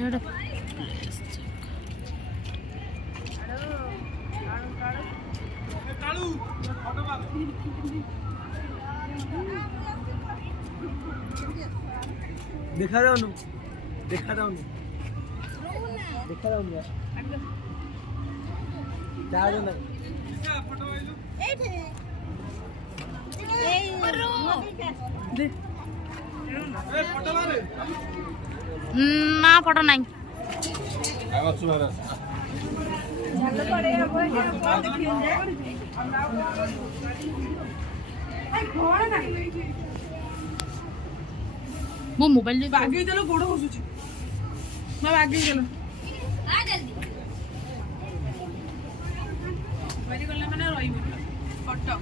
देखा जाओ देखा जाओ देखा जाओ यार चार जन ना फोटो नहीं मो मोबाइल आगे चलो गोड़ घुसुची मैं आगे चलो आ जल्दी बड़ी गल्ला माने रहिबो फोटो